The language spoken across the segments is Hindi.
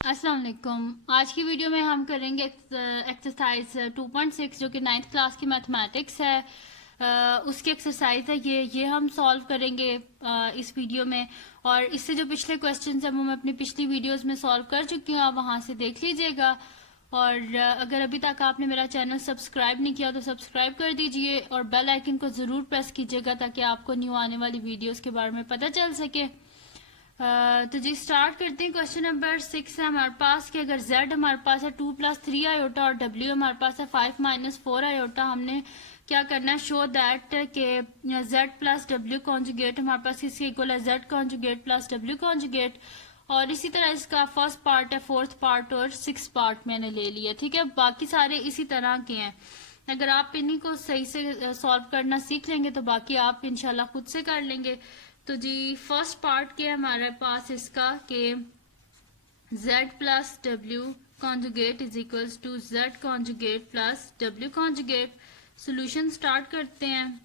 अस्सलाम वालेकुम। आज की वीडियो में हम करेंगे एक्सरसाइज 2.6 जो कि 9th क्लास की मैथमेटिक्स है। उसकी एक्सरसाइज है ये हम सॉल्व करेंगे इस वीडियो में। और इससे जो पिछले क्वेश्चंस हैं वो मैं अपनी पिछली वीडियोस में सॉल्व कर चुकी हूँ, आप वहाँ से देख लीजिएगा। और अगर अभी तक आपने मेरा चैनल सब्सक्राइब नहीं किया तो सब्सक्राइब कर दीजिए और बेल आइकन को ज़रूर प्रेस कीजिएगा ताकि आपको न्यू आने वाली वीडियोस के बारे में पता चल सके। तो जी स्टार्ट करते हैं। क्वेश्चन नंबर 6 है हमारे पास कि अगर z हमारे पास है 2+3 आयोटा और w हमारे पास है 5-4 आयोटा, हमने क्या करना है, शो दैट के z प्लस डब्ल्यू कॉन्जुगेट हमारे पास किसके इक्वल है, z conjugate plus w conjugate. और इसी तरह इसका फर्स्ट पार्ट है, फोर्थ पार्ट और सिक्स पार्ट मैंने ले लिया। ठीक है, बाकी सारे इसी तरह के हैं। अगर आप इन्हीं को सही से सॉल्व करना सीख लेंगे तो बाकी आप इंशाल्लाह खुद से कर लेंगे। तो जी फर्स्ट पार्ट क्या है हमारे पास इसका कि z plus W conjugate is equals to z conjugate plus w conjugate. Solution start करते हैं।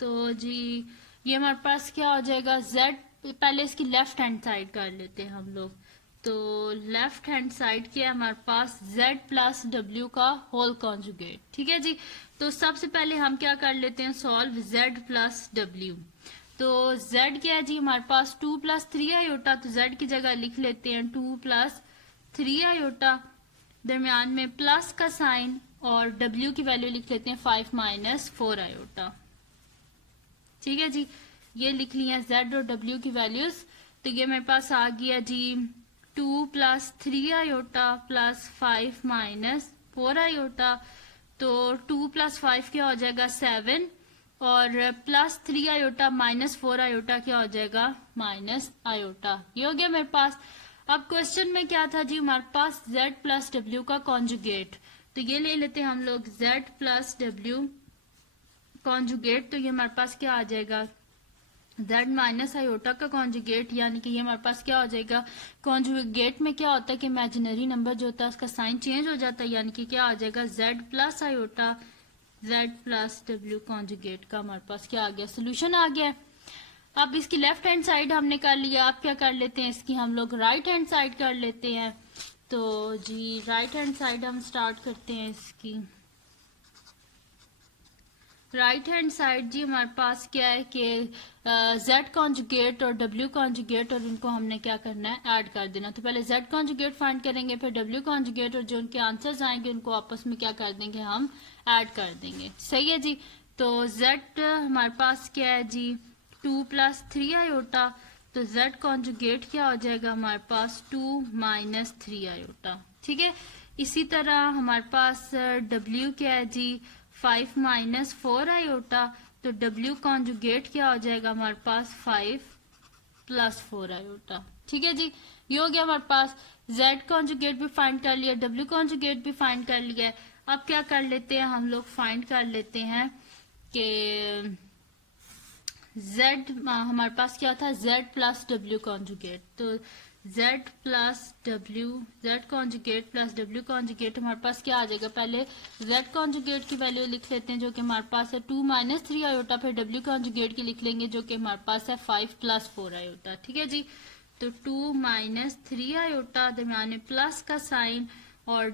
तो जी ये हमारे पास क्या हो जाएगा, z पहले इसकी लेफ्ट हैंड साइड कर लेते हैं हम लोग। तो लेफ्ट हैंड साइड क्या है हमारे पास, z प्लस डब्ल्यू का होल कॉन्जुगेट। ठीक है जी, तो सबसे पहले हम क्या कर लेते हैं, सॉल्व z प्लस डब्ल्यू। तो z क्या है जी हमारे पास 2+3 आयोटा, तो z की जगह लिख लेते हैं 2+3 आयोटा, दरमियान में प्लस का साइन, और w की वैल्यू लिख लेते हैं 5-4 आयोटा। ठीक है जी, ये लिख लिया z और w की वैल्यूज। तो ये मेरे पास आ गया जी 2+3 आयोटा प्लस 5-4 आयोटा। तो 2+5 क्या हो जाएगा 7, और +3 आयोटा -4 आयोटा क्या हो जाएगा, माइनस आयोटा। ये हो गया मेरे पास। अब क्वेश्चन में क्या था जी हमारे पास, z प्लस डब्ल्यू का कॉन्जुगेट। तो ये ले लेते हैं हम लोग z प्लस डब्ल्यू कॉन्जुगेट। तो ये हमारे पास क्या आ जाएगा, z माइनस आयोटा का कॉन्जुगेट, यानी कि ये हमारे पास क्या हो जाएगा, कॉन्जुगेट में क्या होता है कि इमेजिनरी नंबर जो होता है उसका साइन चेंज हो जाता है, यानी कि क्या आ जाएगा z plus iota z plus W conjugate का हमारे पास क्या आ गया, सोल्यूशन आ गया। अब इसकी लेफ्ट हैंड साइड हमने कर लिया, अब क्या कर लेते हैं, इसकी हम लोग राइट हैंड साइड कर लेते हैं। तो जी राइट हैंड साइड हम स्टार्ट करते हैं इसकी। राइट हैंड साइड जी हमारे पास क्या है कि z कॉन्जुगेट और w कॉन्जुगेट, और इनको हमने क्या करना है, ऐड कर देना। तो पहले z कॉन्जुगेट फाइंड करेंगे, फिर w कॉन्जुगेट, और जो उनके आंसर्स आएंगे उनको आपस में क्या कर देंगे, हम ऐड कर देंगे। सही है जी। तो z हमारे पास क्या है जी 2+3 आयोटा, तो z कॉन्जुगेट क्या हो जाएगा हमारे पास 2-3 आयोटा। ठीक है, इसी तरह हमारे पास w क्या है जी 5-4 आयोटा, तो w कॉन्जुगेट क्या हो जाएगा हमारे पास 5+4 आयोटा। ठीक है जी, ये हो गया हमारे पास। z कॉन्जुगेट भी फाइंड कर लिया, w कॉन्जुगेट भी फाइंड कर लिया। अब क्या कर लेते हैं, हम लोग फाइंड कर लेते हैं कि z हमारे पास क्या था, z प्लस डब्ल्यू कॉन्जुगेट। तो z plus W, z conjugate plus w conjugate हमारे पास क्या आ जाएगा, पहले z कॉन्जुगेट की वैल्यू लिख लेते हैं जो कि हमारे पास है 2-3 आयोटा, फिर w कॉन्जुगेट की लिख लेंगे जो कि हमारे पास है 5+4 आयोटा। ठीक है जी, तो 2-3 आयोटा, दरम्यान में प्लस का साइन, और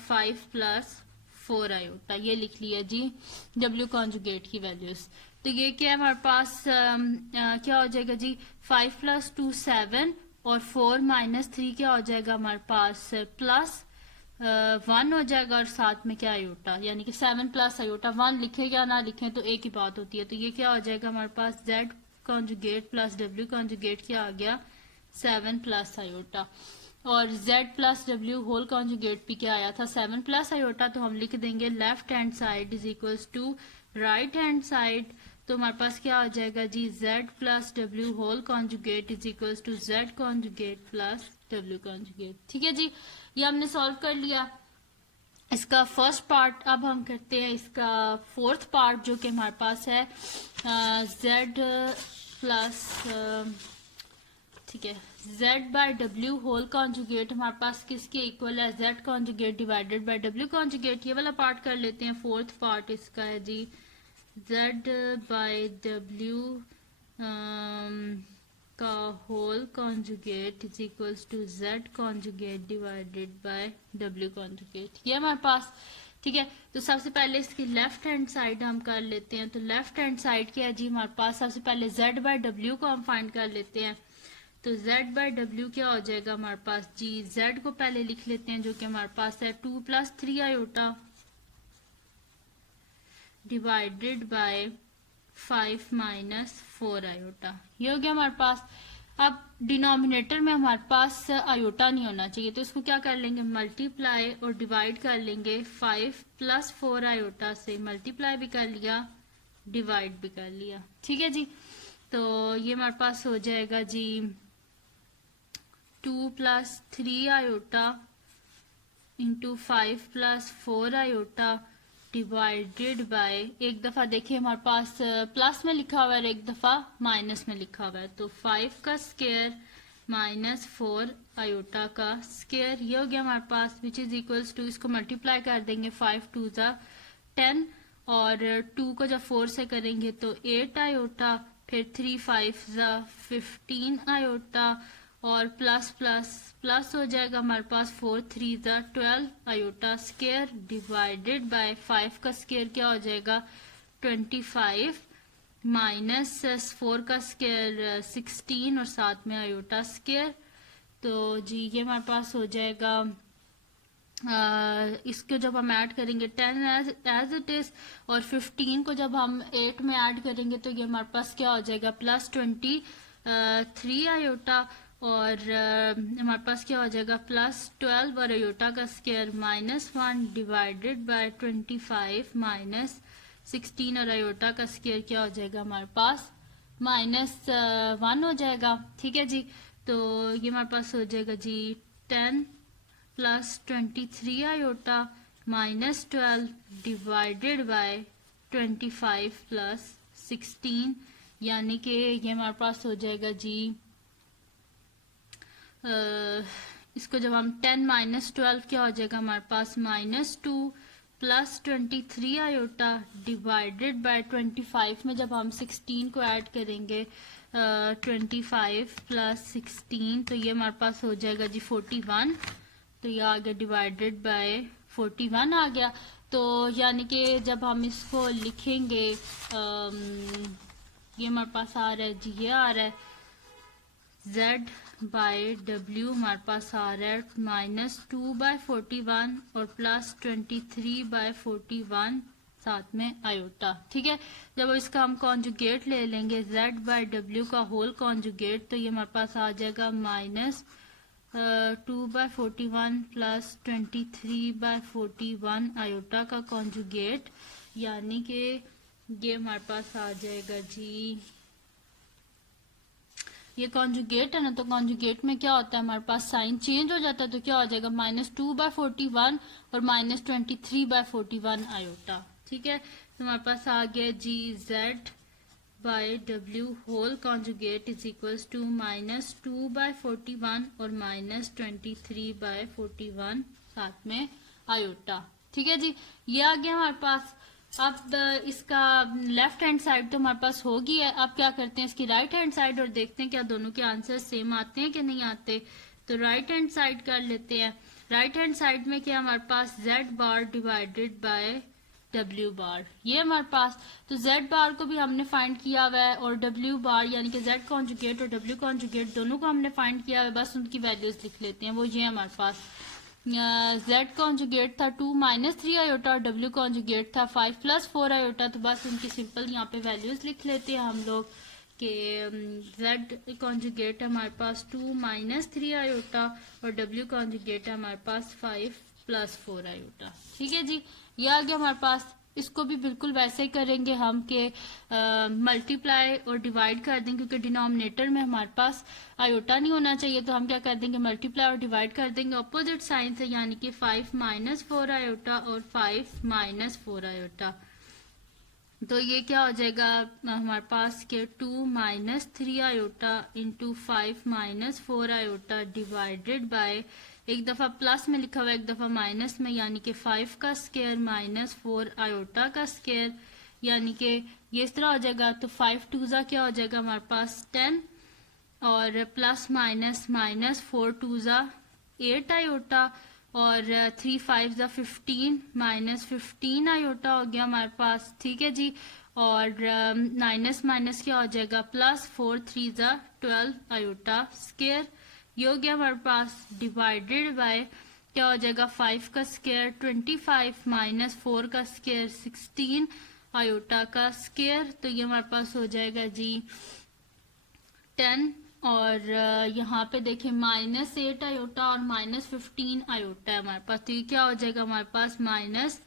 5+4 आयोटा, ये लिख लिया जी w कॉन्जुगेट की वैल्यूज। तो ये क्या है हमारे पास क्या हो जाएगा जी 5+2 7, और 4-3 क्या हो जाएगा हमारे पास +1 हो जाएगा, और साथ में क्या आयोटा, यानी कि 7 प्लस आयोटा। 1 लिखे या ना लिखें तो एक ही बात होती है। तो ये क्या हो जाएगा हमारे पास z conjugate plus w conjugate क्या आ गया 7 प्लस आयोटा, और z प्लस w होल कॉन्जुगेट भी क्या आया था 7 प्लस आयोटा। तो हम लिख देंगे left hand side is equals to right hand side. तो हमारे पास क्या आ जाएगा जी z plus W whole conjugate is equals to z conjugate plus w conjugate. ठीक है जी, ये हमने सॉल्व कर लिया इसका फर्स्ट पार्ट। अब हम करते हैं इसका फोर्थ पार्ट जो कि हमारे पास है z प्लस, ठीक है, z by W whole conjugate हमारे पास किसके इक्वल है, z conjugate divided by w conjugate. ये वाला पार्ट कर लेते हैं। फोर्थ पार्ट इसका है जी z बाय डब्ल्यू का whole conjugate is equals to z conjugate divided by w conjugate, ये हमारे पास। ठीक है, तो सबसे पहले इसकी लेफ्ट हैंड साइड हम कर लेते हैं। तो लेफ्ट हैंड साइड क्या है जी हमारे पास, सबसे पहले z बाय w को हम फाइंड कर लेते हैं। तो z बाय w क्या हो जाएगा हमारे पास जी, z को पहले लिख लेते हैं जो कि हमारे पास है 2 + 3 आयोटा डिवाइडेड बाय 5 - 4 आयोटा, ये हो गया हमारे पास। अब डिनोमिनेटर में हमारे पास आयोटा नहीं होना चाहिए, तो इसको क्या कर लेंगे, मल्टीप्लाई और डिवाइड कर लेंगे। 5 + 4 आयोटा से मल्टीप्लाई भी कर लिया, डिवाइड भी कर लिया। ठीक है जी, तो ये हमारे पास हो जाएगा जी 2 + 3 iota into 5 + 4 iota divided by, एक दफा देखिए हमारे पास प्लस में लिखा हुआ है और एक दफा माइनस में लिखा हुआ है। तो 5 का स्क्वायर -4 आयोटा का स्क्वायर, ये हो गया हमारे पास, विच इज इक्वल्स टू, इसको मल्टीप्लाई कर देंगे। 5 × 2 = 10 और 2 को जब 4 से करेंगे तो 8 आयोटा, फिर 3 × 5 = 15 आयोटा और प्लस प्लस प्लस हो जाएगा हमारे पास 4 × 3 = 12 आयोटा स्क्वायर डिवाइडेड बाय 5 का स्क्वायर क्या हो जाएगा 25 माइनस 4 का स्क्वायर 16 और साथ में आयोटा स्क्वायर। तो जी ये हमारे पास हो जाएगा, इसको जब हम ऐड करेंगे 10 एज इट इज और 15 को जब हम 8 में ऐड करेंगे तो ये हमारे पास क्या हो जाएगा +23 आयोटा और हमारे पास क्या हो जाएगा +12 और आयोटा का स्क्वायर -1 डिवाइडेड बाय 25 -16 और आयोटा का स्क्वायर क्या हो जाएगा हमारे पास -1 हो जाएगा। ठीक है जी, तो ये हमारे पास हो जाएगा जी 10 + 23 आयोटा -12 डिवाइडेड बाय 25 + 16, यानी कि ये हमारे पास हो जाएगा जी इसको जब हम 10 - 12 क्या हो जाएगा हमारे पास -2 + 23 आयोटा डिवाइडेड बाय 25 में जब हम 16 को ऐड करेंगे 25 + 16 तो ये हमारे पास हो जाएगा जी 41, तो ये आ गया डिवाइडेड बाय 41 आ गया। तो यानी कि जब हम इसको लिखेंगे ये हमारे पास आ रहा है जी, ये आ रहा है z बाय w हमारे पास आ रहा है -2/41 और +23/41 साथ में आयोटा। ठीक है, जब इसका हम कॉन्जुगेट ले लेंगे z बाय w का होल कॉन्जुगेट तो ये हमारे पास आ जाएगा -2/41 +23/41 आयोटा का कॉन्जुगेट, यानी कि ये हमारे पास आ जाएगा जी, ये कॉन्जुगेट है ना, तो कॉन्जुगेट में क्या होता है हमारे पास साइन चेंज हो जाता है, तो क्या हो जाएगा -2/41 और -23/41 आयोटा। ठीक है, तो हमारे पास आ गया जी z by w whole conjugate is equals to -2/41 और -23/41 साथ में आयोटा। ठीक है जी, ये आ गया हमारे पास। अब इसका लेफ्ट हैंड साइड तो हमारे पास होगी है, अब क्या करते हैं इसकी राइट हैंड साइड और देखते हैं क्या दोनों के आंसर सेम आते हैं कि नहीं आते। तो राइट हैंड साइड कर लेते हैं। राइट हैंड साइड में क्या हमारे पास z bar divided by w बार, ये हमारे पास, तो z बार को भी हमने फाइंड किया हुआ है और w बार यानी कि z कॉन्जुगेट और w कॉन्जुगेट दोनों को हमने फाइंड किया हुआ है, बस उनकी वैल्यूज लिख लेते हैं। वो ये हमारे पास z कॉन्जुगेट था 2 - 3 आयोटा और w कॉन्जुगेट था 5 + 4 आयोटा, तो बस उनकी सिंपल यहाँ पे वैल्यूज लिख लेते हैं हम लोग कि z कॉन्जुगेट हमारे पास 2 - 3 आयोटा और w कॉन्जुगेट है हमारे पास 5 + 4 आयोटा। ठीक है जी, ये आ गया हमारे पास। इसको भी बिल्कुल वैसे ही करेंगे हम कि मल्टीप्लाई और डिवाइड कर देंगे, क्योंकि डिनोमिनेटर में हमारे पास आयोटा नहीं होना चाहिए, तो हम क्या कर देंगे मल्टीप्लाई और डिवाइड कर देंगे अपोजिट साइन से, यानी कि 5 - 4 आयोटा और 5 - 4 आयोटा। तो ये क्या हो जाएगा हमारे पास के 2 - 3 iota into 5 - 4 iota divided by, एक दफा प्लस में लिखा हुआ एक दफा माइनस में, यानी कि 5 का स्क्वायर -4 आयोटा का स्क्वायर, यानी कि ये इस तरह हो जाएगा। तो 5 × 2 क्या हो जाएगा हमारे पास 10 और प्लस माइनस माइनस 4 टू ज़ा 8 आयोटा और 3 5 ज़ा 15 माइनस 15 आयोटा हो गया हमारे पास। ठीक है जी, और माइनस माइनस क्या हो जाएगा प्लस 4 3 ज़ा 12 आयोटा स्क्वायर। ये हो गया हमारे पास डिवाइडेड बाय क्या हो जाएगा 5 का स्क्वायर 25 माइनस 4 का स्क्वायर 16 आयोटा का स्क्वायर। तो ये हमारे पास हो जाएगा जी 10 और यहाँ पे देखें माइनस 8 आयोटा और माइनस 15 आयोटा है हमारे पास। तो ये क्या हो जाएगा हमारे पास माइनस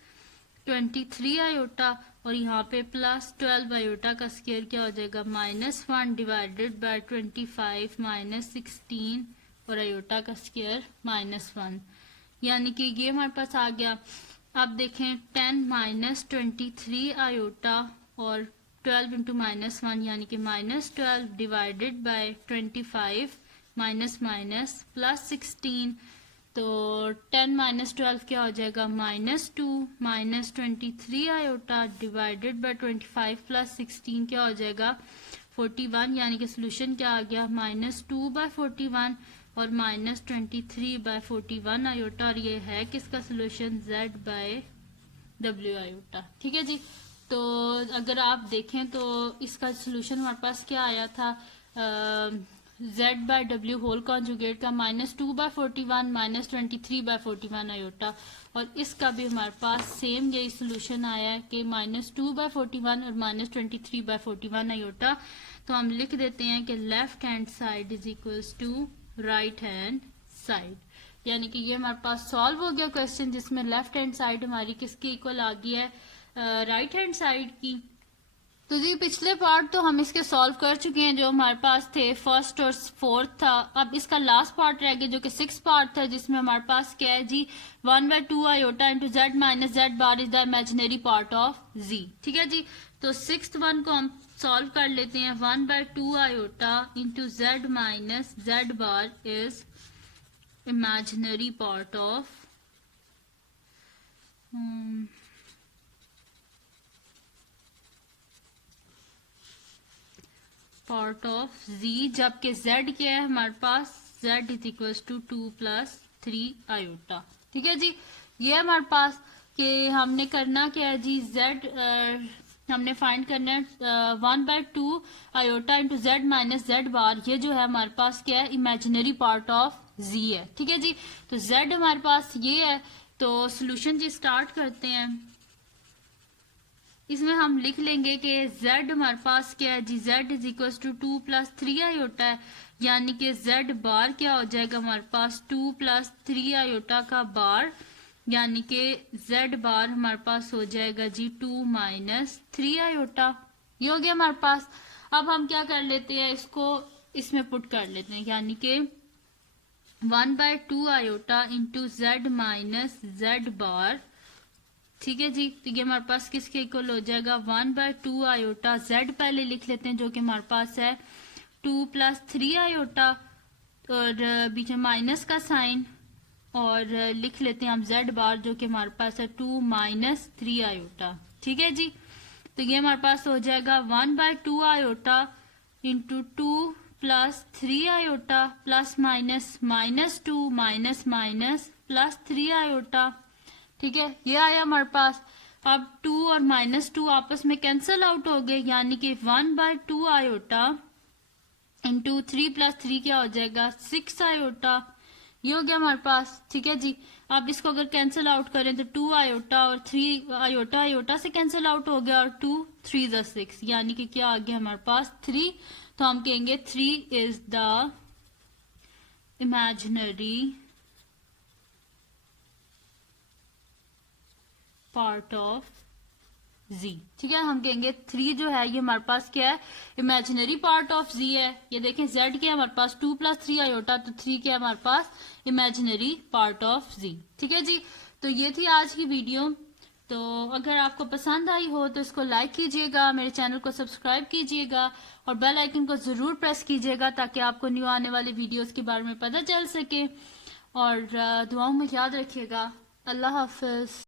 23 आयोटा और यहाँ पे प्लस 12 आयोटा का स्क्वायर क्या हो जाएगा माइनस 1 डिवाइडेड बाय 25 माइनस 16 और आयोटा का स्क्वायर माइनस 1, यानी कि ये हमारे पास आ गया। अब देखें 10 माइनस 23 आयोटा और 12 इंटू माइनस 1 यानी कि minus 12 divided by 25 minus minus plus 16। तो 10 माइनस 12 क्या हो जाएगा minus 2 minus 23 iota divided by 25 plus 16 क्या हो जाएगा 41, यानी कि सोल्यूशन क्या आ गया माइनस 2 बाय 41 और माइनस 23 बाय 41 आयोटा, और ये है किसका solution Z by W iota. ठीक है जी, तो अगर आप देखें तो इसका सोल्यूशन हमारे पास क्या आया था Z by W whole conjugate का minus 2 by 41 minus 23 by 41 iota, और इसका भी हमारे पास सेम यही सोल्यूशन आया है कि माइनस 2 बाय 41 और माइनस 23 बाय 41 आयोटा। तो हम लिख देते हैं कि left hand side is equals to right hand side, यानी कि ये हमारे पास सॉल्व हो गया क्वेश्चन जिसमें लेफ्ट हैंड साइड हमारी किसके इक्वल आ गई है राइट हैंड साइड की। तो जी पिछले पार्ट तो हम इसके सॉल्व कर चुके हैं जो हमारे पास थे फर्स्ट और फोर्थ था। अब इसका लास्ट पार्ट रह गया जो कि 6 पार्ट था जिसमें हमारे पास क्या है G 1/2 iota into Z minus Z bar is the imaginary part of G. ठीक है जी, तो 6th वन को हम सॉल्व कर लेते हैं। 1/2 iota into Z minus Z bar is imaginary part of z, जबकि z क्या है हमारे पास z is equal to 2 + 3 iota. ठीक है जी, ये हमारे पास कि हमने करना क्या है जी हमने फाइंड करना है 1/2 iota into Z minus Z bar, ये जो है हमारे पास क्या है इमेजिनरी पार्ट ऑफ z है। ठीक है जी, तो z हमारे पास ये है। तो सोल्यूशन जी स्टार्ट करते हैं। इसमें हम लिख लेंगे कि z हमारे पास क्या है जी z is equal to 2 + 3 iota है, यानी कि z बार क्या हो जाएगा हमारे पास 2 + 3 आयोटा का बार, यानी कि z बार हमारे पास हो जाएगा जी 2 - 3 आयोटा। ये हो गया हमारे पास। अब हम क्या कर लेते हैं इसको इसमें पुट कर लेते हैं, यानी कि 1/2 iota into Z minus Z bar. ठीक है जी, तो ये हमारे पास किसके इक्वल हो जाएगा 1/2 आयोटा जेड पहले लिख लेते हैं जो कि हमारे पास है 2 + 3 आयोटा और बीच में माइनस का साइन और लिख लेते हैं हम जेड बार जो कि हमारे पास है 2 - 3 आयोटा। ठीक है जी, तो ये हमारे पास हो जाएगा 1/2 iota into 2 + 3 iota plus minus -2 minus minus +3 iota. ठीक है, ये आया हमारे पास। अब 2 और -2 आपस में कैंसल आउट हो गए, यानी कि 1/2 आयोटा इंटू 3 + 3 क्या हो जाएगा 6 आयोटा। ये हो गया हमारे पास। ठीक है जी, अब इसको अगर कैंसिल आउट करें तो 2 आयोटा और 3 आयोटा आयोटा से कैंसिल आउट हो गया और 2 3 + 6, यानी कि क्या आ गया हमारे पास 3। तो हम कहेंगे 3 is the imaginary part of z। ठीक है, हम कहेंगे 3 जो है ये हमारे पास क्या है इमेजिनरी पार्ट ऑफ z है। ये देखें z क्या है हमारे पास 2 + 3 आयोटा, तो 3 क्या है हमारे पास इमेजिनरी पार्ट ऑफ z। ठीक है जी, तो ये थी आज की वीडियो। तो अगर आपको पसंद आई हो तो इसको लाइक कीजिएगा, मेरे चैनल को सब्सक्राइब कीजिएगा और बेल आइकन को जरूर प्रेस कीजिएगा ताकि आपको न्यू आने वाली वीडियोस के बारे में पता चल सके। और दुआओं में याद रखिएगा। अल्लाह हाफिज।